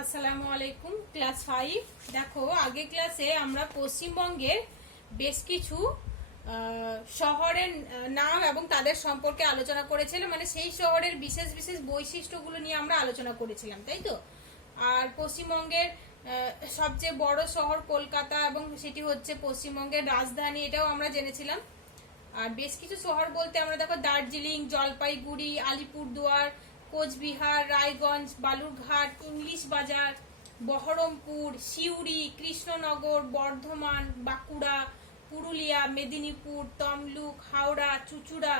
আসসালামু আলাইকুম। ক্লাস 5। দেখো, আগে ক্লাসে আমরা পশ্চিমবঙ্গের বেশ কিছু শহরের নাম এবং তাদের সম্পর্কে আলোচনা করেছিলাম, মানে সেই শহরের বিশেষ বিশেষ বৈশিষ্ট্যগুলো নিয়ে আমরা আলোচনা করেছিলাম, তাই তো। আর পশ্চিমবঙ্গের সবচেয়ে বড় শহর কলকাতা এবং সেটি হচ্ছে পশ্চিমবঙ্গের রাজধানী, এটাও আমরা জেনেছিলাম। আর বেশ কিছু শহর বলতে আমরা দেখো দার্জিলিং, জলপাইগুড়ি, আলিপুরদুয়ার, কোচবিহার, রায়গঞ্জ, বালুরঘাট, ইংলিশ বাজার, বহরমপুর, সিউড়ি, কৃষ্ণনগর, বর্ধমান, বাঁকুড়া, পুরুলিয়া, মেদিনীপুর, তমলুক, হাওড়া, চুঁচুড়া,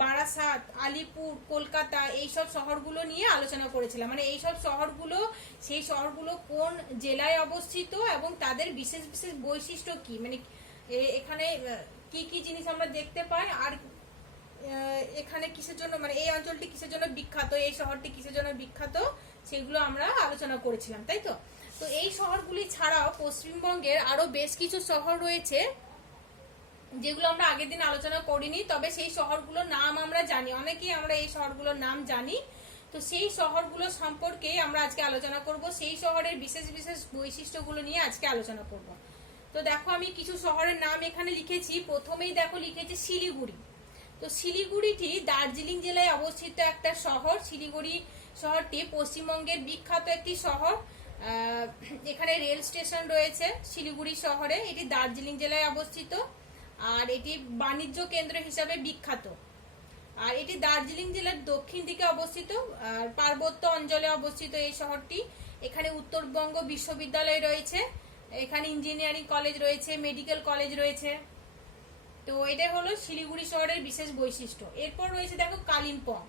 বারাসাত, আলিপুর, কলকাতা, এইসব শহরগুলো নিয়ে আলোচনা করেছিলাম। মানে এইসব শহরগুলো, সেই শহরগুলো কোন জেলায় অবস্থিত এবং তাদের বিশেষ বিশেষ বৈশিষ্ট্য কি, মানে এখানে কি কি জিনিস আমরা দেখতে পাই, আর এখানে কিসের জন্য, মানে এই অঞ্চলটি কিসের জন্য বিখ্যাত, এই শহরটি কিসের জন্য বিখ্যাত, সেগুলো আমরা আলোচনা করেছিলাম, তাই তো। তো এই শহরগুলি ছাড়াও পশ্চিমবঙ্গের আরো বেশ কিছু শহর রয়েছে যেগুলো আমরা আগের দিন আলোচনা করিনি, তবে সেই শহরগুলোর নাম আমরা জানি, অনেকেই আমরা এই শহরগুলোর নাম জানি। তো সেই শহরগুলো সম্পর্কে আমরা আজকে আলোচনা করব, সেই শহরের বিশেষ বিশেষ বৈশিষ্ট্যগুলো নিয়ে আজকে আলোচনা করব। তো দেখো, আমি কিছু শহরের নাম এখানে লিখেছি। প্রথমেই দেখো লিখেছি শিলিগুড়ি। তো শিলিগুড়িটি দার্জিলিং জেলায় অবস্থিত একটা শহর। শিলিগুড়ি শহরটি পশ্চিমবঙ্গের বিখ্যাত একটি শহর। এখানে রেল স্টেশন রয়েছে শিলিগুড়ি শহরে। এটি দার্জিলিং জেলায় অবস্থিত আর এটি বাণিজ্য কেন্দ্র হিসাবে বিখ্যাত। আর এটি দার্জিলিং জেলার দক্ষিণ দিকে অবস্থিত আর পার্বত্য অঞ্চলে অবস্থিত এই শহরটি। এখানে উত্তরবঙ্গ বিশ্ববিদ্যালয় রয়েছে, এখানে ইঞ্জিনিয়ারিং কলেজ রয়েছে, মেডিকেল কলেজ রয়েছে। তো এটা হলো শিলিগুড়ি শহরের বিশেষ বৈশিষ্ট্য। এরপর রয়েছে দেখো কালিম্পং।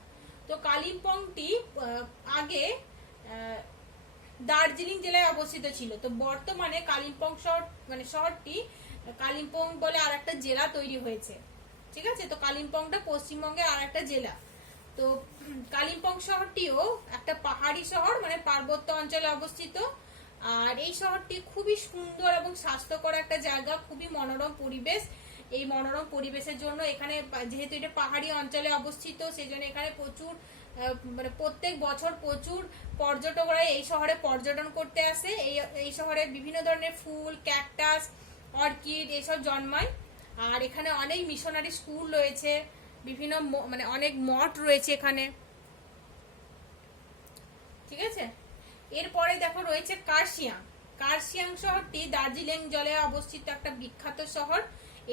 তো কালিম্পংটি আগে দার্জিলিং জেলায় অবস্থিত ছিল। তো বর্তমানে কালিম্পং শহর, মানে শহরটি কালিম্পং বলে আর একটা জেলা তৈরি হয়েছে, ঠিক আছে। তো কালিম্পংটা পশ্চিমবঙ্গের আর একটা জেলা। তো কালিম্পং শহরটিও একটা পাহাড়ি শহর, মানে পার্বত্য অঞ্চলে অবস্থিত। আর এই শহরটি খুবই সুন্দর এবং স্বাস্থ্যকর একটা জায়গা, খুবই মনোরম পরিবেশ। এই মনোরম পরিবেশের জন্য এখানে, যেহেতু এটা পাহাড়ি অঞ্চলে অবস্থিত, সেই জন্য এখানে প্রচুর, মানে প্রত্যেক বছর প্রচুর পর্যটকরা এই শহরে পর্যটন করতে আসে। এই শহরে বিভিন্ন ধরনের ফুল, ক্যাকটাস, অর্কিড এসব জন্মায়। আর এখানে অনেক মিশনারি স্কুল রয়েছে, বিভিন্ন মানে অনেক মঠ রয়েছে এখানে, ঠিক আছে। এরপরে দেখো রয়েছে কার্শিয়াং। কার্শিয়াং শহরটি দার্জিলিং জলে অবস্থিত একটা বিখ্যাত শহর।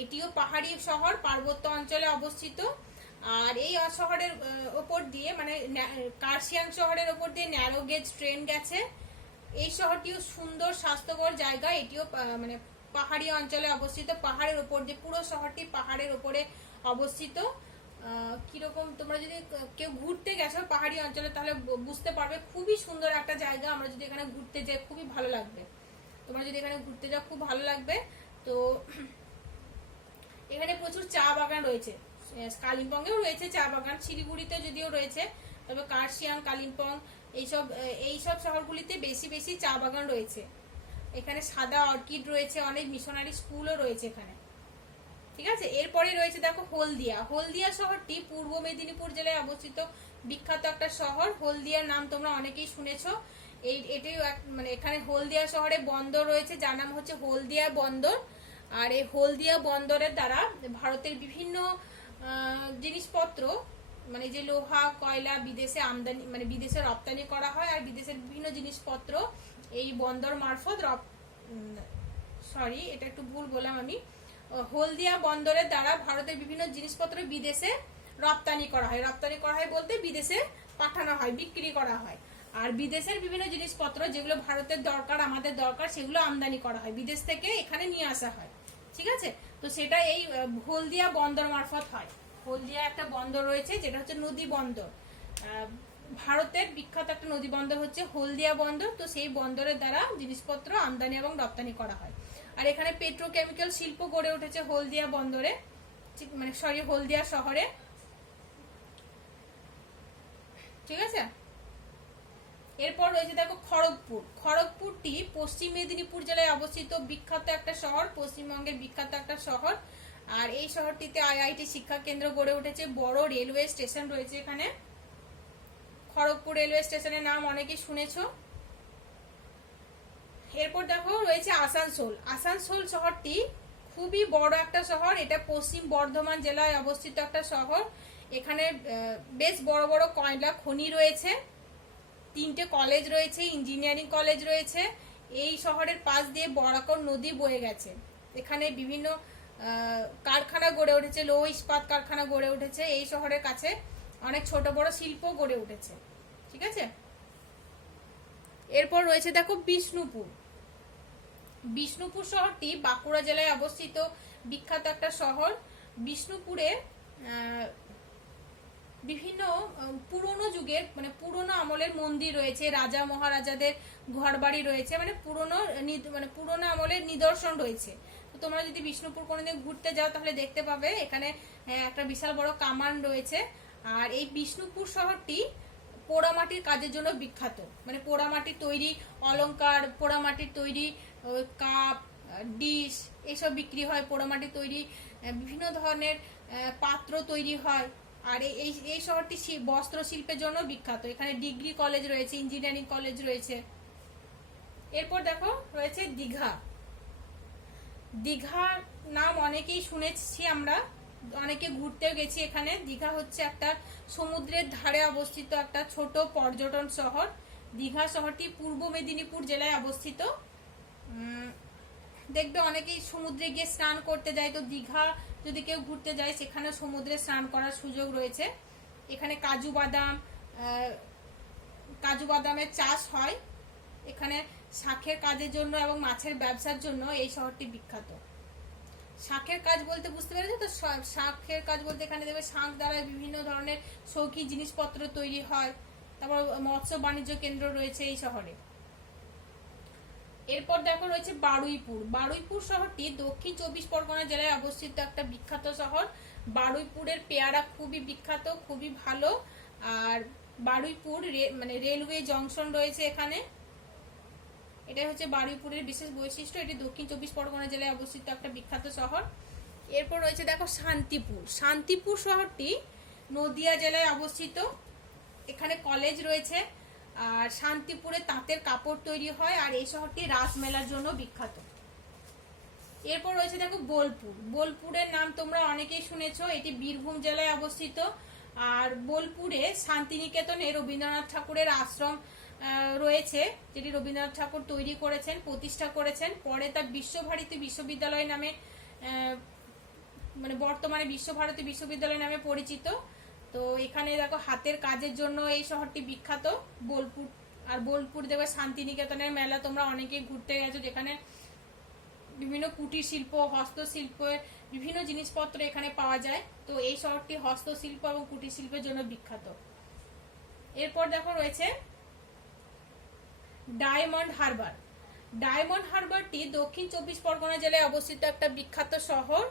এটিও পাহাড়ি শহর, পার্বত্য অঞ্চলে অবস্থিত। আর এই শহরের ওপর দিয়ে, মানে কার্শিয়াং শহরের ওপর দিয়ে ন্যারো গেজ ট্রেন গেছে। এই শহরটিও সুন্দর স্বাস্থ্যকর জায়গা। এটিও মানে পাহাড়ি অঞ্চলে অবস্থিত, পাহাড়ের ওপর দিয়ে, পুরো শহরটি পাহাড়ের ওপরে অবস্থিত। কিরকম, তোমরা যদি কেউ ঘুরতে গেছো পাহাড়ি অঞ্চলে তাহলে বুঝতে পারবে, খুবই সুন্দর একটা জায়গা। আমরা যদি এখানে ঘুরতে যাই খুবই ভালো লাগবে, তোমরা যদি এখানে ঘুরতে যাও খুব ভালো লাগবে। তো এখানে প্রচুর চা বাগান রয়েছে। কালিম্পংয়েও রয়েছে চা বাগান, শিলিগুড়িতে যদিও রয়েছে, তবে কার্শিয়াং, কালিম্পং এইসব শহরগুলিতে বেশি বেশি চা বাগান রয়েছে। এখানে সাদা অর্কিড রয়েছে, অনেক মিশনারি স্কুলও রয়েছে এখানে, ঠিক আছে। এরপরে রয়েছে দেখো হলদিয়া। হলদিয়া শহরটি পূর্ব মেদিনীপুর জেলায় অবস্থিত বিখ্যাত একটা শহর। হলদিয়ার নাম তোমরা অনেকেই শুনেছো। এটাই মানে এখানে হলদিয়া শহরে বন্দর রয়েছে, যার নাম হচ্ছে হলদিয়া বন্দর। আর এই হলদিয়া বন্দরের দ্বারা ভারতের বিভিন্ন জিনিসপত্র, মানে যে লোহা, কয়লা বিদেশে আমদানি, মানে বিদেশে রপ্তানি করা হয়। আর বিদেশের বিভিন্ন জিনিসপত্র এই বন্দর মারফত এটা একটু ভুল বললাম আমি। হলদিয়া বন্দরের দ্বারা ভারতের বিভিন্ন জিনিসপত্র বিদেশে রপ্তানি করা হয়। রপ্তানি করা হয় বলতে বিদেশে পাঠানো হয়, বিক্রি করা হয়। আর বিদেশের বিভিন্ন জিনিসপত্র যেগুলো ভারতের দরকার, আমাদের দরকার, সেগুলো আমদানি করা হয়, বিদেশ থেকে এখানে নিয়ে আসা হয়, ঠিক আছে। তো সেটা এই হলদিয়া বন্দর মারফত হয়। হলদিয়া একটা বন্দর রয়েছে যেটা হচ্ছে নদী বন্দর। ভারতের বিখ্যাত একটা নদী বন্দর হচ্ছে হলদিয়া বন্দর। তো সেই বন্দরের দ্বারা জিনিসপত্র আমদানি এবং রপ্তানি করা হয়। আর এখানে পেট্রোকেমিক্যাল শিল্প গড়ে উঠেছে হলদিয়া বন্দরে, মানে হলদিয়া শহরে, ঠিক আছে। এরপর রয়েছে দেখো খড়গপুর। খড়গপুরটি পশ্চিম মেদিনীপুর জেলায় অবস্থিত বিখ্যাত একটা শহর, পশ্চিমবঙ্গের বিখ্যাত একটা শহর। আর এই শহরটিতে আইআইটি শিক্ষা কেন্দ্র গড়ে উঠেছে, বড় রেলওয়ে স্টেশন রয়েছে এখানে। খড়গপুর রেলওয়ে স্টেশনের নাম অনেকেই শুনেছো। এরপর দেখো রয়েছে আসানসোল। আসানসোল শহরটি খুবই বড় একটা শহর, এটা পশ্চিম বর্ধমান জেলায় অবস্থিত একটা শহর। এখানে বেশ বড় বড় কয়লা খনি রয়েছে, 3টে কলেজ রয়েছে, ইঞ্জিনিয়ারিং কলেজ রয়েছে। এই শহরের পাশ দিয়ে বরাকর নদী বয়ে গেছে। এখানে বিভিন্ন কারখানা গড়ে উঠেছে, লৌহ ইস্পাত কারখানা গড়ে উঠেছে। এই শহরের কাছে অনেক ছোট বড় শিল্প গড়ে উঠেছে। ঠিক আছে, এরপর রয়েছে দেখো বিষ্ণুপুর। বিষ্ণুপুর শহরটি বাঁকুড়া জেলায় অবস্থিত বিখ্যাত একটা শহর। বিষ্ণুপুরে বিভিন্ন পুরনো যুগের মানে পুরনো আমলের মন্দির রয়েছে, রাজা মহারাজাদের ঘরবাড়ি রয়েছে, মানে পুরনো আমলের নিদর্শন রয়েছে। তো তোমরা যদি বিষ্ণুপুর কোনোদিন ঘুরতে যাও তাহলে দেখতে পাবে এখানে একটা বিশাল বড় কামান রয়েছে। আর এই বিষ্ণুপুর শহরটি পোড়ামাটির কাজের জন্য বিখ্যাত, মানে পোড়ামাটির তৈরি অলংকার, পোড়ামাটির তৈরি কাপ, ডিশ এসব বিক্রি হয়। পোড়ামাটির তৈরি বিভিন্ন ধরনের পাত্র তৈরি হয়। আর এই শহরটি বস্ত্র শিল্পের জন্য বিখ্যাত। এখানে ডিগ্রি কলেজ রয়েছে, ইঞ্জিনিয়ারিং কলেজ রয়েছে। এরপর দেখো রয়েছে দীঘা। দীঘার নাম অনেকেই শুনেছি আমরা, অনেকে ঘুরতেও গেছি এখানে। দীঘা হচ্ছে একটা সমুদ্রের ধারে অবস্থিত একটা ছোট পর্যটন শহর। দীঘা শহরটি পূর্ব মেদিনীপুর জেলায় অবস্থিত। দেখবে অনেকেই সমুদ্রে গিয়ে স্নান করতে যায়, তো দীঘা যদি কেউ ঘুরতে যায় সেখানে সমুদ্রে স্নান করার সুযোগ রয়েছে। এখানে কাজু বাদামের চাষ হয়। এখানে শাঁখের কাজের জন্য এবং মাছের ব্যবসার জন্য এই শহরটি বিখ্যাত। শাঁখের কাজ বলতে বুঝতে পেরেছো তো, শাঁখের কাজ বলতে এখানে দেখবে শাঁখ দ্বারা বিভিন্ন ধরনের শৌখিন জিনিসপত্র তৈরি হয়। তারপর মৎস্য বাণিজ্য কেন্দ্র রয়েছে এই শহরে। এরপর দেখো রয়েছে বারুইপুর। বারুইপুর শহরটি দক্ষিণ 24 পরগনা জেলায় অবস্থিত একটা বিখ্যাত শহর। বারুইপুরের পেয়ারা খুবই বিখ্যাত, খুবই ভালো। আর বারুইপুর মানে রেলওয়ে জংশন রয়েছে এখানে। এটা হচ্ছে বারুইপুরের বিশেষ বৈশিষ্ট্য। এটি দক্ষিণ 24 পরগনা জেলায় অবস্থিত একটা বিখ্যাত শহর। এরপর রয়েছে দেখো শান্তিপুর। শান্তিপুর শহরটি নদিয়া জেলায় অবস্থিত। এখানে কলেজ রয়েছে। আর শান্তিপুরে তাঁতের কাপড় তৈরি হয়। আর এই শহরটি রাসমেলার জন্য বিখ্যাত। এরপর রয়েছে দেখো বোলপুর। বোলপুরের নাম তোমরা অনেকেই শুনেছো, এটি বীরভূম জেলায় অবস্থিত। আর বোলপুরে শান্তিনিকেতনে রবীন্দ্রনাথ ঠাকুরের আশ্রম রয়েছে, যেটি রবীন্দ্রনাথ ঠাকুর তৈরি করেছেন, প্রতিষ্ঠা করেছেন। পরে তার বিশ্বভারতী বিশ্ববিদ্যালয় নামে মানে বর্তমানে বিশ্বভারতী বিশ্ববিদ্যালয় নামে পরিচিত। তো এখানে দেখো হাতের কাজের জন্য এই শহরটি বিখ্যাত বোলপুর। আর বোলপুর দেখবে শান্তিনিকেতনের মেলা তোমরা অনেকেই ঘুরতে গেছো, যেখানে বিভিন্ন কুটির শিল্প, হস্তশিল্পের বিভিন্ন জিনিসপত্র এখানে পাওয়া যায়। তো এই শহরটি হস্তশিল্প এবং কুটির শিল্পের জন্য বিখ্যাত। এরপর দেখো রয়েছে ডায়মন্ড হারবার। ডায়মন্ড হারবারটি দক্ষিণ 24 পরগনা জেলায় অবস্থিত একটা বিখ্যাত শহর।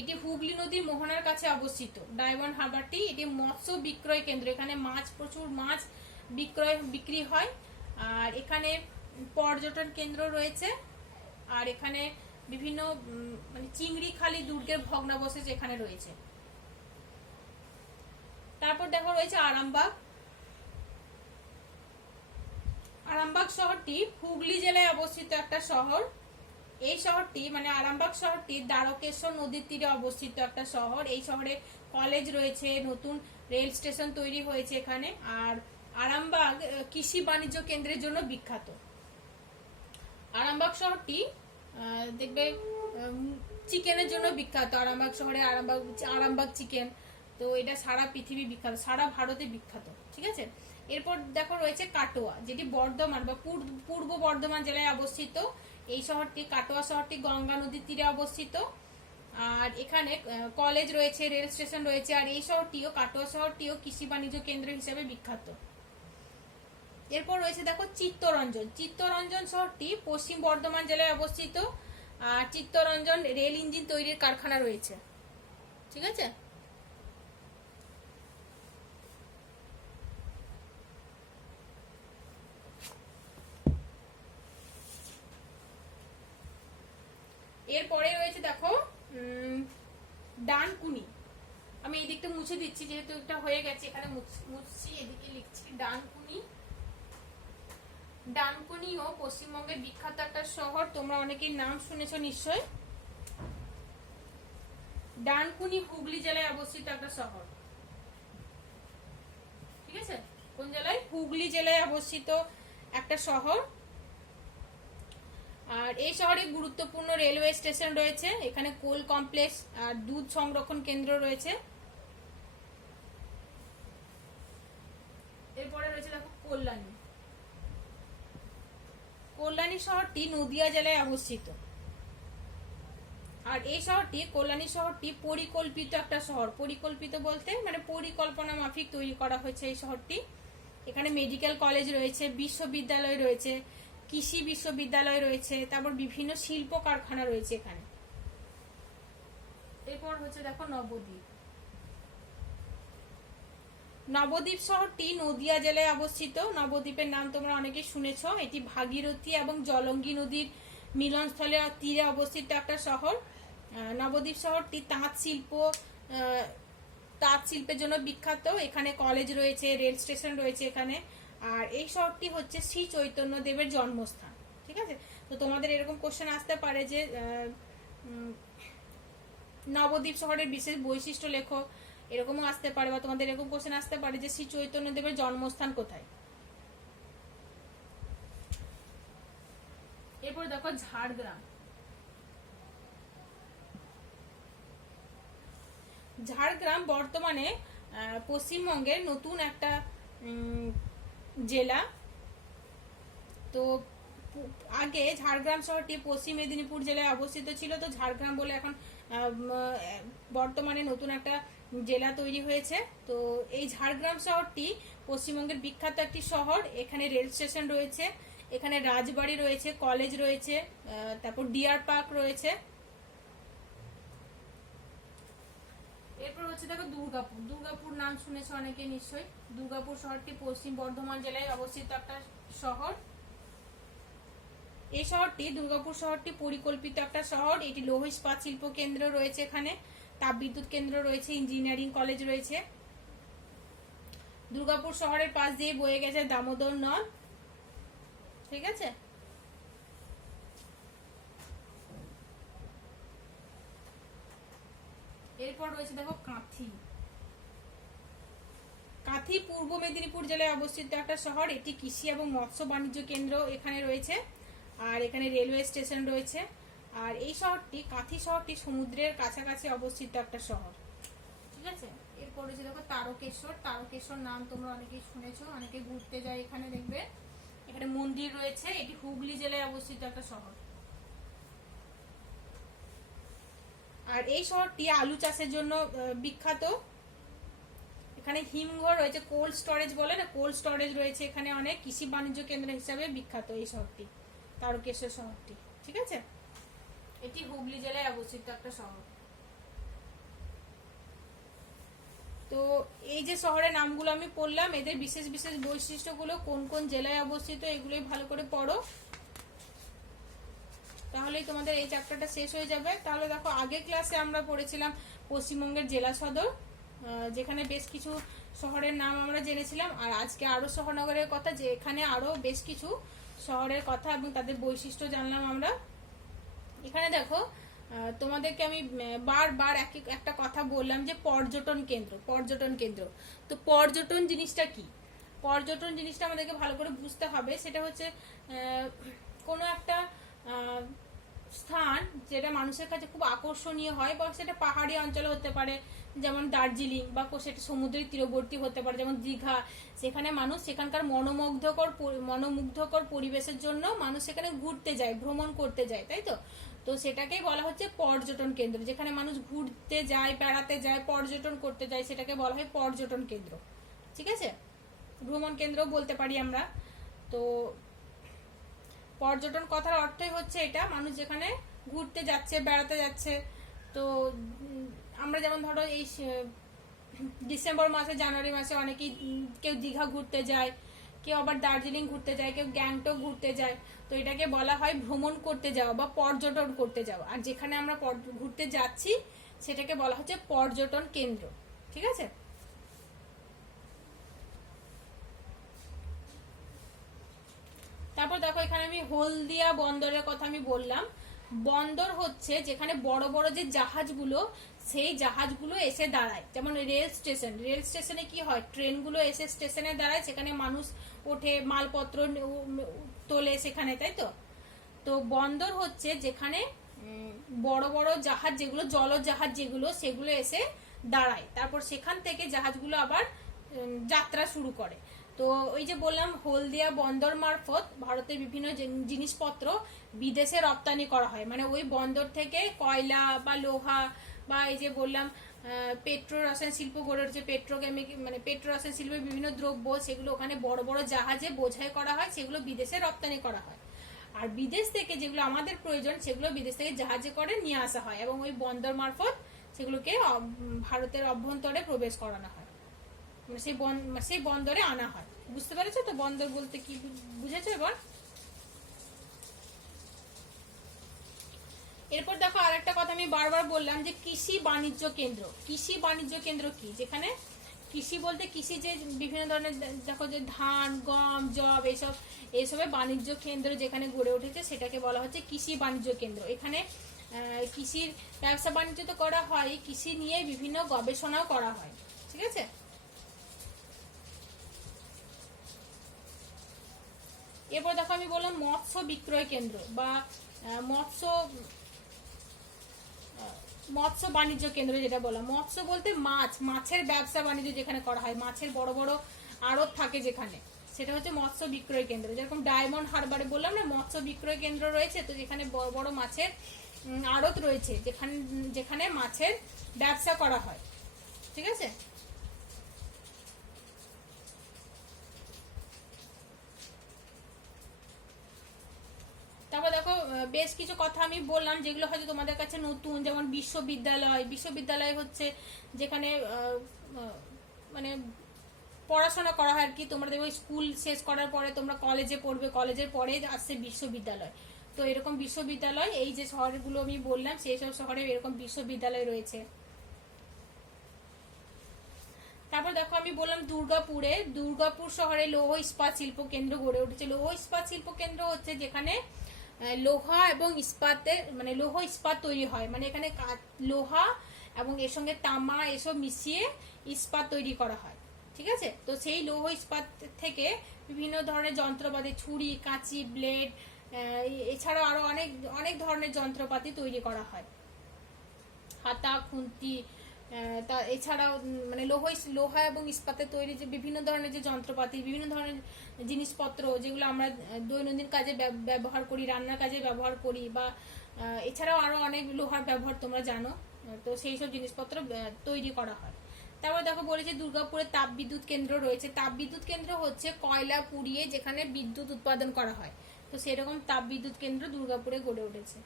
এটি হুগলি নদীর মোহনার কাছে অবস্থিত। ডায়মন্ড হারবারটি এটি মৎস্য বিক্রয় কেন্দ্র। এখানে প্রচুর মাছ বিক্রি হয়। আর এখানে পর্যটন কেন্দ্র রয়েছে। আর এখানে বিভিন্ন মানে চিংড়িখালি দুর্গের ভগ্নাবশেষ এখানে রয়েছে। তারপর দেখো রয়েছে আরামবাগ। আরামবাগ শহরটি হুগলি জেলায় অবস্থিত একটা শহর। এই শহরটি মানে আরামবাগ শহরটি দ্বারকেশ্বর নদীর তীরে অবস্থিত একটা শহর। এই শহরে কলেজ রয়েছে, নতুন রেল স্টেশন তৈরি হয়েছে এখানে। আর আরামবাগ কৃষি বাণিজ্য কেন্দ্রের জন্য বিখ্যাত। আরামবাগ শহরটি দেখবে চিকেনের জন্য বিখ্যাত। আরামবাগ শহরে আরামবাগ চিকেন, তো এটা সারা পৃথিবী বিখ্যাত, সারা ভারতে বিখ্যাত। ঠিক আছে, এরপর দেখো রয়েছে কাটোয়া, যেটি বর্ধমান বা পূর্ব বর্ধমান জেলায় অবস্থিত। এই শহরটি কাটোয়া শহরটি গঙ্গা নদীর তীরে অবস্থিত। আর এখানে কলেজ রয়েছে, রেল স্টেশন রয়েছে। আর এই শহরটিও কাটোয়া শহরটিও কৃষি বাণিজ্য কেন্দ্র হিসেবে বিখ্যাত। এরপর রয়েছে দেখো চিত্তরঞ্জন। চিত্তরঞ্জন শহরটি পশ্চিম বর্ধমান জেলায় অবস্থিত। আর চিত্তরঞ্জন রেল ইঞ্জিন তৈরির কারখানা রয়েছে। ঠিক আছে, এরপরে রয়েছে দেখো ডানকুনি। আমি এই দিকটা মুছে দিচ্ছি যেহেতু এটা হয়ে গেছে, এখানে মুছছি, এদিকে লিখছি ডানকুনি। ডানকুনিও পশ্চিমবঙ্গের বিখ্যাত একটা শহর, তোমরা অনেকেই নাম শুনেছো নিশ্চয়। ডানকুনি হুগলি জেলায় অবস্থিত একটা শহর, ঠিক আছে? কোন জেলায়? হুগলি জেলায় অবস্থিত একটা শহর। আর এই শহরে গুরুত্বপূর্ণ রেলওয়ে স্টেশন রয়েছে, এখানে কোল কমপ্লেক্স আর দুধ সংরক্ষণ কেন্দ্র রয়েছে। এরপরে রয়েছে দেখো কল্যাণী। কল্যাণী শহরটি নদিয়া জেলায় অবস্থিত। আর এই শহরটি, কল্যাণী শহরটি পরিকল্পিত একটা শহর। পরিকল্পিত বলতে মানে পরিকল্পনা মাফিক তৈরি করা হয়েছে এই শহরটি। এখানে মেডিকেল কলেজ রয়েছে, বিশ্ববিদ্যালয় রয়েছে, কৃষি বিশ্ববিদ্যালয় রয়েছে, তারপর বিভিন্ন শিল্প কারখানা রয়েছে এখানে। এরপর হচ্ছে দেখো নবদ্বীপ। নবদ্বীপ শহরটি নদিয়া জেলায় অবস্থিত। নবদ্বীপের নাম তোমরা অনেকেই শুনেছ। এটি ভাগীরথী এবং জলঙ্গি নদীর মিলনস্থলের তীরে অবস্থিত একটা শহর। নবদ্বীপ শহরটি তাঁত শিল্পের জন্য বিখ্যাত। এখানে কলেজ রয়েছে, রেল স্টেশন রয়েছে এখানে। আর এই শহরটি হচ্ছে শ্রী চৈতন্য দেবের জন্মস্থান, ঠিক আছে? তো তোমাদের এরকম কোশ্চেন আসতে পারে যে নবদ্বীপ শহরের বিশেষ বৈশিষ্ট্য লেখো, এরকমও আসতে পারে। বা তোমাদের এরকম কোশ্চেন আসতে পারে যে শ্রী চৈতন্য দেবের জন্মস্থান কোথায়। এরপর দেখো ঝাড়গ্রাম। ঝাড়গ্রাম বর্তমানে পশ্চিমবঙ্গের নতুন একটা জেলা। তো আগে ঝাড়গ্রাম শহরটি পশ্চিম মেদিনীপুর জেলায় অবস্থিত ছিল। তো ঝাড়গ্রাম বলে এখন বর্তমানে নতুন একটা জেলা তৈরি হয়েছে। তো এই ঝাড়গ্রাম শহরটি পশ্চিমবঙ্গের বিখ্যাত একটি শহর। এখানে রেল স্টেশন রয়েছে, এখানে রাজবাড়ি রয়েছে, কলেজ রয়েছে, তারপর ডিয়ার পার্ক রয়েছে। এরপর হচ্ছে দেখো দুর্গাপুর। দুর্গাপুর নাম শুনেছো অনেকে নিশ্চয়ই। দুর্গাপুর শহরটি পশ্চিম বর্ধমান জেলায় অবস্থিত একটা শহর। এই শহরটি, দুর্গাপুর শহরটি পরিকল্পিত একটা শহর। এটি লৌহ ইস্পাত শিল্প কেন্দ্র রয়েছে, এখানে তাপবিদ্যুৎ কেন্দ্র রয়েছে, ইঞ্জিনিয়ারিং কলেজ রয়েছে। দুর্গাপুর শহরের পাশ দিয়ে বয়ে গেছে দামোদর নদ, ঠিক আছে? এরপর রয়েছে দেখো কাঁথি। কাঁথি পূর্ব মেদিনীপুর জেলায় অবস্থিত একটা শহর। এটি কৃষি এবং মৎস্য বাণিজ্য কেন্দ্র এখানে রয়েছে। আর এখানে রেলওয়ে স্টেশন রয়েছে। আর এই শহরটি, কাঁথি শহরটি সমুদ্রের কাছাকাছি অবস্থিত একটা শহর, ঠিক আছে? এরপর রয়েছে দেখো তারকেশ্বর। তারকেশ্বর নাম তোমরা অনেকেই শুনেছো, অনেকে ঘুরতে যায় এখানে, দেখবে এখানে মন্দির রয়েছে। এটি হুগলি জেলায় অবস্থিত একটা শহর। আর এই শহরটি আলু চাষের জন্য বিখ্যাত। এখানে হিমঘর রয়েছে, কোল্ড স্টোরেজ বলে না, কোল্ড স্টোরেজ রয়েছে এখানে অনেক। কৃষি বাণিজ্য কেন্দ্র হিসাবে বিখ্যাত এই শহরটি, তারকেশ্বর শহরটি, ঠিক আছে? এটি হুগলি জেলায় অবস্থিত একটা শহর। তো এই যে শহরের নামগুলো আমি পড়লাম, এদের বিশেষ বিশেষ বৈশিষ্ট্যগুলো কোন কোন জেলায় অবস্থিত এগুলোই ভালো করে পড়ো, তাহলেই তোমাদের এই চ্যাপ্টারটা শেষ হয়ে যাবে। তাহলে দেখো, আগের ক্লাসে আমরা পড়েছিলাম পশ্চিমবঙ্গের জেলা সদর, যেখানে বেশ কিছু শহরের নাম আমরা জেনেছিলাম। আর আজকে আরো শহরনগরের কথা, যে এখানে আরো বেশ কিছু শহরের কথা এবং তাদের বৈশিষ্ট্য জানলাম আমরা। এখানে দেখো, তোমাদেরকে আমি বারবার একটা কথা বললাম যে পর্যটন কেন্দ্র, পর্যটন কেন্দ্র। তো পর্যটন জিনিসটা কি? পর্যটন জিনিসটা আমাদেরকে ভালো করে বুঝতে হবে। সেটা হচ্ছে কোনো একটা স্থান যেটা মানুষের কাছে খুব আকর্ষণীয় হয়, বা সেটা পাহাড়ি অঞ্চলে হতে পারে যেমন দার্জিলিং, বা সেটা সমুদ্রের তীরবর্তী হতে পারে যেমন দীঘা। সেখানে মানুষ সেখানকার মনোমুগ্ধকর পরিবেশের জন্য মানুষ সেখানে ঘুরতে যায়, ভ্রমণ করতে যায়, তাই তো? তো সেটাকেই বলা হচ্ছে পর্যটন কেন্দ্র। যেখানে মানুষ ঘুরতে যায়, বেড়াতে যায়, পর্যটন করতে যায়, সেটাকে বলা হয় পর্যটন কেন্দ্র, ঠিক আছে? ভ্রমণ কেন্দ্র বলতে পারি আমরা। তো পর্যটন কথার অর্থই হচ্ছে এটা, মানুষ যেখানে ঘুরতে যাচ্ছে, বেড়াতে যাচ্ছে। তো আমরা যেমন ধরো এই ডিসেম্বর মাসে, জানুয়ারি মাসে অনেকেই, কেউ দীঘা ঘুরতে যায়, কেউ আবার দার্জিলিং ঘুরতে যায়, কেউ গ্যাংটক ঘুরতে যায়। তো এটাকে বলা হয় ভ্রমণ করতে যাওয়া বা পর্যটন করতে যাওয়া। আর যেখানে আমরা ঘুরতে যাচ্ছি সেটাকে বলা হচ্ছে পর্যটন কেন্দ্র, ঠিক আছে? তারপর দেখো এখানে আমি হলদিয়া বন্দরের কথা আমি বললাম। বন্দর হচ্ছে যেখানে বড় বড় যে জাহাজগুলো, সেই জাহাজগুলো এসে দাঁড়ায়। যেমন রেল স্টেশন, রেল স্টেশনে কি হয়, ট্রেনগুলো এসে স্টেশনে দাঁড়ায়, সেখানে মানুষ ওঠে, মালপত্র তোলে সেখানে, তাই তো। তো বন্দর হচ্ছে যেখানে বড় বড় জাহাজ, যেগুলো জলজাহাজ যেগুলো, সেগুলো এসে দাঁড়ায়, তারপর সেখান থেকে জাহাজগুলো আবার যাত্রা শুরু করে। তো ওই যে বললাম, হলদিয়া বন্দর মারফত ভারতের বিভিন্ন জিনিসপত্র বিদেশে রপ্তানি করা হয়। মানে ওই বন্দর থেকে কয়লা বা লোহা বা এই যে বললাম পেট্রো রসায়ন শিল্প গড়ে উঠেছে, মানে পেট্রো রসায়ন শিল্পের বিভিন্ন দ্রব্য, সেগুলো ওখানে বড় বড় জাহাজে বোঝাই করা হয়, সেগুলো বিদেশে রপ্তানি করা হয়। আর বিদেশ থেকে যেগুলো আমাদের প্রয়োজন, সেগুলো বিদেশ থেকে জাহাজে করে নিয়ে আসা হয় এবং ওই বন্দর মারফত সেগুলোকে ভারতের অভ্যন্তরে প্রবেশ করানো হয়, মানে সেই বন্দরে আনা হয়। বুঝতে পেরেছো তো বন্দর বলতে কি বুঝেছো এবার? এরপর দেখো আরেকটা কথা আমি বারবার বললাম যে কৃষি বাণিজ্য কেন্দ্র। কৃষি বাণিজ্য কেন্দ্র কি, যেখানে কৃষি বলতে কৃষি যে বিভিন্ন ধরনের, দেখো যে ধান, গম, যব, এইসবের বাণিজ্য কেন্দ্র যেখানে গড়ে উঠেছে, সেটাকে বলা হচ্ছে কৃষি বাণিজ্য কেন্দ্র। এখানে কৃষির ব্যবসা বাণিজ্য তো করা হয়, কৃষি নিয়ে বিভিন্ন গবেষণাও করা হয়। ঠিক আছে। এরপর দেখো আমি বললাম মৎস্য বিক্রয় কেন্দ্র বা মৎস্য বাণিজ্য কেন্দ্র, যেটা বললাম। মৎস্য বলতে মাছের ব্যবসা বাণিজ্য যেখানে করা হয়, মাছের বড় বড় আড়ত থাকে যেখানে, সেটা হচ্ছে মৎস্য বিক্রয় কেন্দ্র। যেরকম ডায়মন্ড হারবারে বললাম না, মৎস্য বিক্রয় কেন্দ্র রয়েছে, তো যেখানে বড় বড় মাছের আড়ত রয়েছে, যেখানে মাছের ব্যবসা করা হয়। ঠিক আছে। তারপর দেখো বেশ কিছু কথা আমি বললাম যেগুলো হয়তো তোমাদের কাছে নতুন, যেমন বিশ্ববিদ্যালয় হচ্ছে যেখানে মানে পড়াশোনা করা হয় আর কি। তোমরা দেখো স্কুল শেষ করার পরে তোমরা কলেজে পড়বে, কলেজের পরে আসছে বিশ্ববিদ্যালয়। তো এরকম বিশ্ববিদ্যালয়, এই যে শহরগুলো আমি বললাম, সেই সব শহরে এরকম বিশ্ববিদ্যালয় রয়েছে। তারপর দেখো আমি বললাম দুর্গাপুর শহরে লৌহ ইস্পাত শিল্প কেন্দ্র গড়ে উঠেছে। লৌহ ইস্পাত শিল্প কেন্দ্র হচ্ছে যেখানে লোহা এবং ইস্পাতের, মানে লৌহ ইস্পাত তৈরি হয়, মানে এখানে লোহা এবং এর সঙ্গে তামা এসব মিশিয়ে ইস্পাত তৈরি করা হয়। ঠিক আছে। তো সেই লৌহ ইস্পাত থেকে বিভিন্ন ধরনের যন্ত্রপাতি, ছুরি, কাঁচি, ব্লেড, এছাড়াও আরো অনেক অনেক ধরনের যন্ত্রপাতি তৈরি করা হয়। হাতা, খুন্তি, তা এছাড়াও মানে লোহা এবং ইস্পাতের তৈরি যে বিভিন্ন ধরনের যে যন্ত্রপাতি, বিভিন্ন ধরনের জিনিসপত্র, যেগুলো আমরা দৈনন্দিন কাজে ব্যবহার করি, রান্নার কাজে ব্যবহার করি, বা এছাড়াও আরো অনেক লোহার ব্যবহার তোমরা জানো, তো সেই সব জিনিসপত্র তৈরি করা হয়। তারপর দেখো বলেছে দুর্গাপুরে তাপবিদ্যুৎ কেন্দ্র রয়েছে। তাপবিদ্যুৎ কেন্দ্র হচ্ছে কয়লা পুড়িয়ে যেখানে বিদ্যুৎ উৎপাদন করা হয়, তো সেরকম তাপবিদ্যুৎ কেন্দ্র দুর্গাপুরে গড়ে উঠেছে।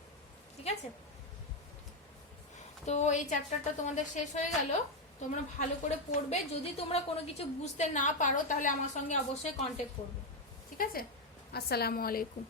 ঠিক আছে। তো এই চ্যাপ্টারটা তোমাদের শেষ হয়ে গেল। তোমরা ভালো করে পড়বে। যদি তোমরা কোনো কিছু বুঝতে না পারো, তাহলে আমার সঙ্গে অবশ্যই কন্ট্যাক্ট করবে। ঠিক আছে। আসসালামু আলাইকুম।